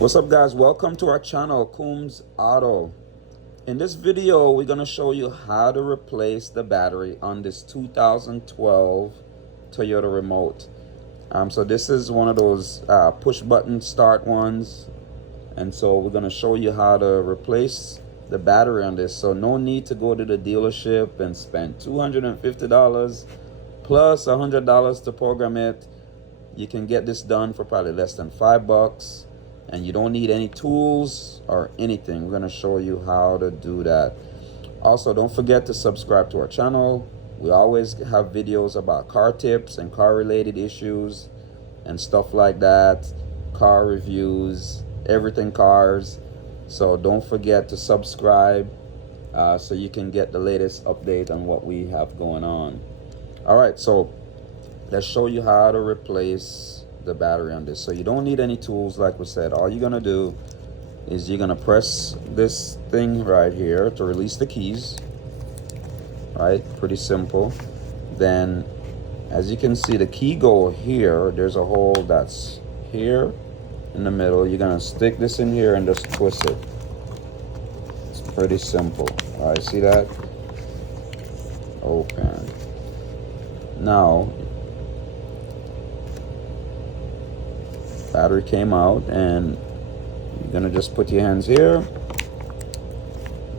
What's up, guys? Welcome to our channel, Coombsauto. In this video, we're going to show you how to replace the battery on this 2012 Toyota remote. So this is one of those push button start ones, and so we're going to show you how to replace the battery on this. So no need to go to the dealership and spend $250 plus $100 to program it. You can get this done for probably less than $5, and you don't need any tools or anything. We're going to show you how to do that. Also, don't forget to subscribe to our channel. We always have videos about car tips and car related issues and stuff like that, car reviews, everything cars. So don't forget to subscribe so you can get the latest update on what we have going on. All right, so let's show you how to replace the battery on this. So you don't need any tools, like we said. All you're gonna do is you're gonna press this thing right here to release the keys. Right, pretty simple. Then, as you can see, the key go here. There's a hole that's here in the middle. You're gonna stick this in here and just twist it. It's pretty simple. All right, see that? Open. Now, battery came out, and you're gonna just put your hands here,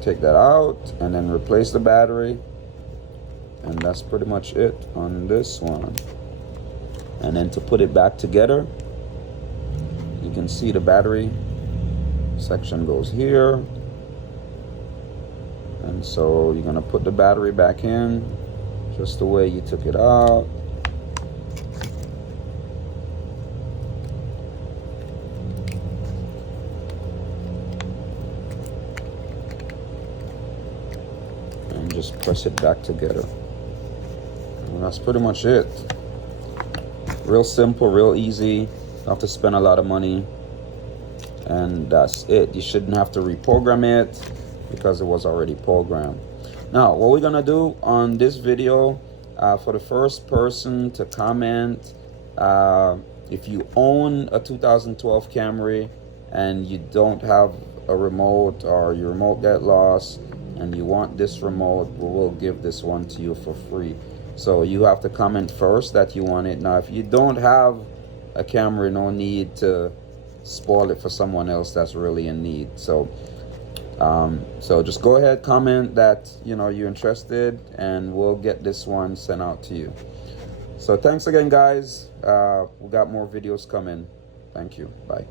take that out, and then replace the battery. And that's pretty much it on this one. And then to put it back together, you can see the battery section goes here, and so you're gonna put the battery back in just the way you took it out. And just press it back together. And that's pretty much it. Real simple, real easy. Don't have to spend a lot of money. And that's it. You shouldn't have to reprogram it because it was already programmed. Now, what we're gonna do on this video, for the first person to comment, if you own a 2012 Camry and you don't have a remote, or your remote got lost and you want this remote, we'll give this one to you for free. So you have to comment first that you want it. Now, if you don't have a Camry, no need to spoil it for someone else that's really in need. So just go ahead, comment that you're interested, and we'll get this one sent out to you. So thanks again, guys. We got more videos coming. Thank you. Bye.